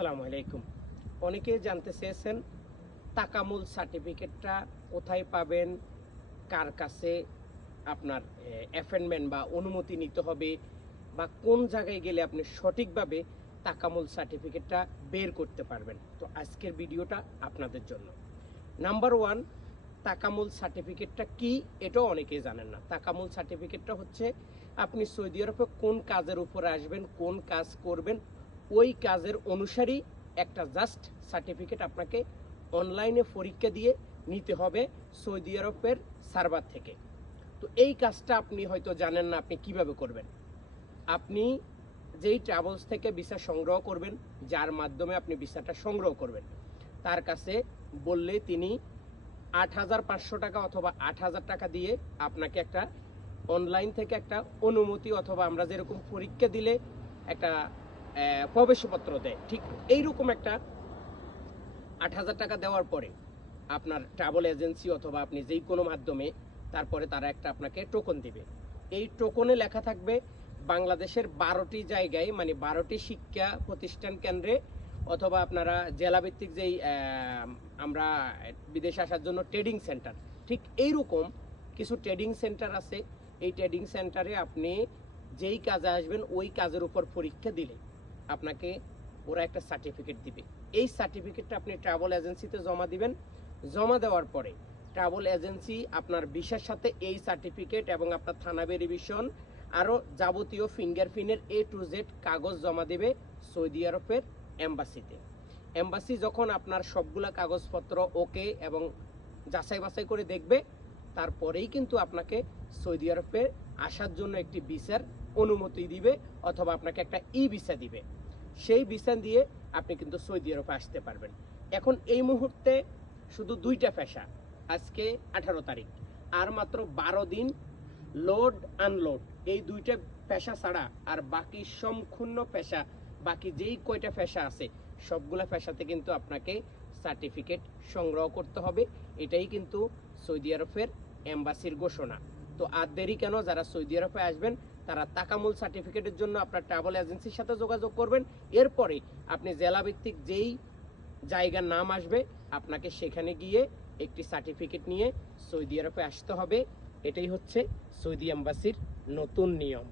আসসালামু আলাইকুম। অনেকে জানতে চেয়েছেন তাকামুল সার্টিফিকেটটা কোথায় পাবেন, কার কাছে আপনার অ্যাপয়েন্টমেন্ট বা অনুমতি নিতে হবে, বা কোন জায়গায় গেলে আপনি সঠিকভাবে তাকামুল সার্টিফিকেটটা বের করতে পারবেন। তো আজকের ভিডিওটা আপনাদের জন্য। নাম্বার ওয়ান, তাকামুল সার্টিফিকেটটা কি এটাও অনেকেই জানেন না। তাকামুল সার্টিফিকেটটা হচ্ছে আপনি সৌদি আরবে কোন কাজের উপরে আসবেন, কোন কাজ করবেন, ওই কাজের অনুসারেই একটা জাস্ট সার্টিফিকেট আপনাকে অনলাইনে পরীক্ষা দিয়ে নিতে হবে সৌদি আরবের সার্ভার থেকে। তো এই কাজটা আপনি হয়তো জানেন না আপনি কিভাবে করবেন। আপনি যেই ট্রাভেলস থেকে ভিসা সংগ্রহ করবেন, যার মাধ্যমে আপনি ভিসাটা সংগ্রহ করবেন, তার কাছে বললে তিনি ৮,৫০০ টাকা অথবা ৮,০০০ টাকা দিয়ে আপনাকে একটা অনলাইন থেকে একটা অনুমতি, অথবা আমরা যেরকম পরীক্ষা দিলে একটা প্রবেশপত্র দেয়, ঠিক এইরকম একটা ৮,০০০ টাকা দেওয়ার পরে আপনার ট্রাভেল এজেন্সি অথবা আপনি যেই কোনো মাধ্যমে তারপরে তারা একটা আপনাকে টোকন দিবে। এই টোকনে লেখা থাকবে বাংলাদেশের ১২টি জায়গায়, মানে ১২টি শিক্ষা প্রতিষ্ঠান কেন্দ্রে, অথবা আপনারা জেলাভিত্তিক যেই আমরা বিদেশে আসার জন্য ট্রেডিং সেন্টার, ঠিক এইরকম কিছু ট্রেডিং সেন্টার আছে। এই ট্রেডিং সেন্টারে আপনি যেই কাজে আসবেন ওই কাজের উপর পরীক্ষা দিলে আপনাকে ওরা একটা সার্টিফিকেট দিবে। এই সার্টিফিকেটটা আপনি ট্রাভেল এজেন্সিতে জমা দিবেন। জমা দেওয়ার পরে ট্রাভেল এজেন্সি আপনার ভিসার সাথে এই সার্টিফিকেট এবং আপনার থানা ভেরিফিকেশন আরও যাবতীয় ফিঙ্গারপ্রিন্টের A to Z কাগজ জমা দেবে সৌদি আরবের এম্বাসিতে। এম্বাসি যখন আপনার সবগুলা কাগজপত্র ওকে এবং যাচাই বাছাই করে দেখবে, তারপরেই কিন্তু আপনাকে সৌদি আরবে আসার জন্য একটি ভিসার অনুমতি দিবে, অথবা আপনাকে একটা ভিসা দিবে। সেই ভিসা দিয়ে আপনি কিন্তু সৌদি আরবে আসতে পারবেন। এখন এই মুহূর্তে শুধু দুইটা পেশা, আজকে 18 তারিখ, আর মাত্র 12 দিন লোড আনলোড, এই দুইটা পেশা ছাড়া আর বাকি সম্পূর্ণ পেশা, বাকি যেই কয়টা পেশা আছে সবগুলা পেশাতে কিন্তু আপনাকে সার্টিফিকেট সংগ্রহ করতে হবে। এটাই কিন্তু সৌদি আরবের এম্বাসির ঘোষণা। তো আর দেরি কেন? যারা সৌদি আরবে আসবেন তারা তাকামুল সার্টিফিকেটের জন্য আপনার ট্রাভেল এজেন্সির সাথে যোগাযোগ করবেন। এরপরে আপনি জেলাভিত্তিক যেই জায়গার নাম আসবে আপনাকে সেখানে গিয়ে একটি সার্টিফিকেট নিয়ে সৌদি আরবে আসতে হবে। এটাই হচ্ছে সৌদি এম্বাসির নতুন নিয়ম।